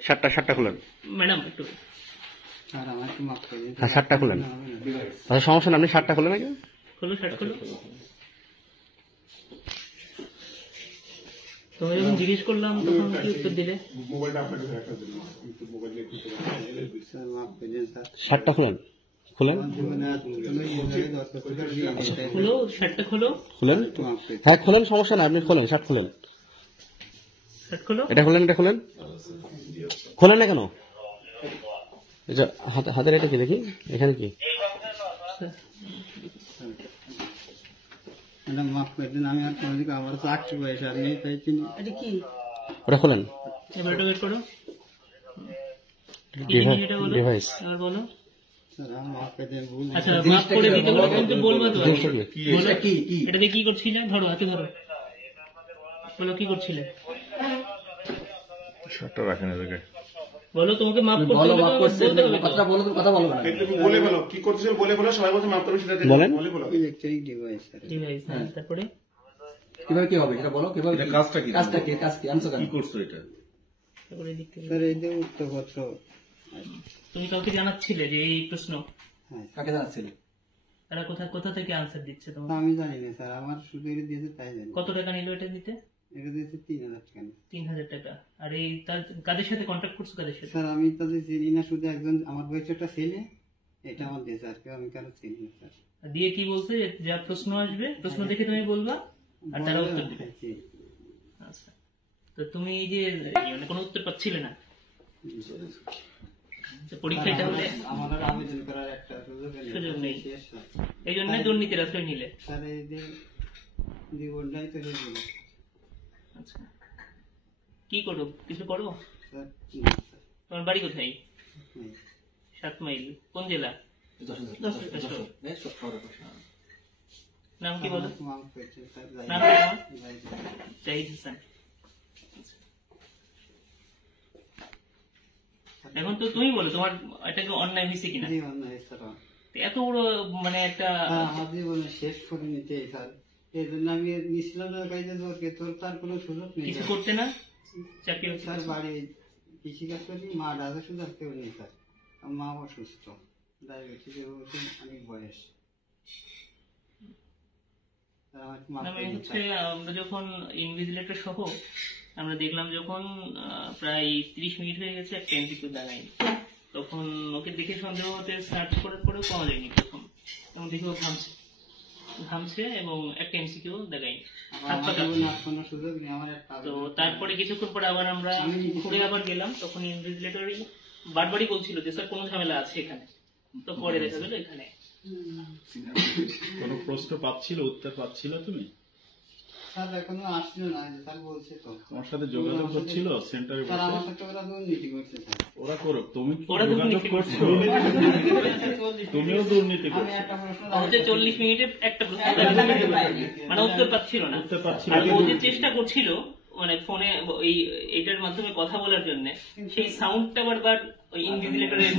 শার্টটা খুলেন ম্যাডাম একটু হ্যাঁ শার্টটা খুলেন। আচ্ছা সমস্যা না, আপনি শার্টটা খুলেন নাকি খোলো, শার্ট খোলো। তোমাকে যখন জিজ্ঞেস করলাম তখন কি উত্তর দিলে? শার্টটা খুলেন খুলেন খোলো, শার্টটা খোলো, খুলেন। হ্যাঁ খুলেন, সমস্যা না, আপনি খোলেন, শার্ট খুলেন। শার্ট খোলো। এটা খুলেন, এটা খুলেন। খোলেন না কেন? এটা হাতের এটা কি দেখি, এখানে কি? ওটা খোলেন। এবার এটা বের করো। ডিভাইস এবার বলো। আচ্ছা মাফ করে দিতে বলো, কিন্তু বলবা তো আগে। বলো এটা দিয়ে কি করছিলে? ধরো, হাতে ধরো, বলো কি করছিলে? শার্টটা রাখেন এদিকে। বলো তোমাকে মাফ করতে হবে, বলতে হবে। কথা বলো না, একটু বলে বলো কি করতেছো, বলে বলো। সবাই বলতে মাফ করবে, সেটা বলেন। বলে বলো। Electric device. ডিভাইস, হ্যাঁ, তারপরে কিভাবে কি হবে সেটা বলো। কিভাবে এটা কাজটা কি? কাজটা কি আনসার কি করছো এটা? তারপরে দিক থেকে স্যার এই যে উত্তরপত্র তুমি কাউকে জানাচ্ছিলে যে এই প্রশ্ন? কাকে জানাচ্ছিলে? তারা কোথা থেকে আনসার দিচ্ছে তোমার? আমি জানি না স্যার, আমার শুধু এটা দিয়েছে তাই জানি। কত টাকা নিল এটা দিতে? এটা দিয়েছে 3000 টাকা। 3000 টাকা। আর এই কাদের সাথে কন্ট্যাক্ট করছো, কাদের সাথে? স্যার আমি তাদের চিনি না, শুধু একজন আমার বয়সে একটা ছেলে, এটা আমার দিয়েছে, আর কেউ আমি কারো চিনি না স্যার। দিয়ে কি বলছে যে যা প্রশ্ন আসবে প্রশ্ন দেখে তুমি বলবা আর তারা উত্তর দিবে। আচ্ছা, তো তুমি এই যে মানে কোনো উত্তর পাচ্ছিলে না, পরীক্ষা এটা হলে আমার আবেদন করার একটা সুযোগ নেই, এই জন্য দুর্নীতির আশ্রয় নিলে। স্যার এই যে জীবনটাই তো হয়ে গেল। আচ্ছা, কি করো, কিছু করো? স্যার তোমার বাড়ি কোথায়? 7 মাইল। কোন জেলা? নাম কি বলো? নাম কি তোমার? জাহিদ হাসান। এখন তো তুমি বলো তোমার এটা কি অন্যায় হয়েছে কিনা? এত বড় মানে একটা আমার জীবনে শেষ করে নিতে স্যার, এই জন্য আমি নিছিলাম না কাজে, তোর তার কোনো সুযোগ নেই। কিছু করতে না, চাকরি স্যার বাড়ি কৃষিকাজ করি, মা দাদা শুধু আর কেউ নেই স্যার। আমার মা অসুস্থ, ডায়াবেটিস অনেক বয়স। আমরা যখন ইনভিজিলেটর সহ আমরা দেখলাম, যখন প্রায় 30 মিনিট হয়ে গেছে একটা এমসিকিউ দেখায়নি, তখন ওকে দেখে সন্দেহ হতে সার্চ করার পরেও পাওয়া যায়নি। প্রথম তখন দেখি ও ঘামছে এবং একটা এমসিকিউ দেখায়নি। তো তারপরে কিছুক্ষণ পরে আবার আমরা ঘুরে আবার গেলাম, তখন ইনভিজিলেটর বারবারই বলছিল যে স্যার কোনো ঝামেলা আছে এখানে। তো পরে দেখা গেল এখানে কোন প্রশ্ন পাচ্ছিল, উত্তর পাচ্ছিল তুমি? স্যার এখনো আসলো না, স্যার বলছে তো তোমার সাথে যোগাযোগ করছিল সেন্টারে বসে? আমার সাথে ওরা দুর্নীতি করছে স্যার। ওরা করুক, তুমি কি ওরা যোগাযোগ দুর্নীতি করছো? তুমিও দুর্নীতি আমি করছো। একটা প্রশ্ন 40 মিনিটে একটা প্রশ্ন মানে উত্তর পাচ্ছিল না। উত্তর পাচ্ছিল আর না। ও যে চেষ্টা করছিল মানে ফোনে এইটার মাধ্যমে কথা বলার জন্য, সেই সাউন্ডটা বারবার ওই ইনভিজিলেটরের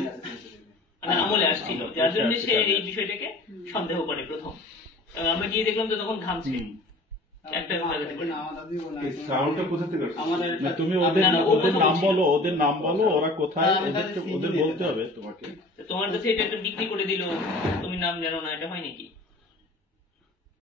মানে আমলে আসছিল, যার জন্য সে এই বিষয়টাকে সন্দেহ করে প্রথম। আমরা গিয়ে দেখলাম তো তখন ঘামছে একটা জায়গাতে করে। সাউন্ডটা কোথা থেকে আসছে? আমাদের না, তুমি ওদের নাম বলো, ওদের নাম বলো, ওরা কোথায়, ওদের বলতে হবে তোমাকে। তোমার কাছে এটা একটা বিক্রি করে দিল, তুমি নাম জানো না, এটা হয় নাকি?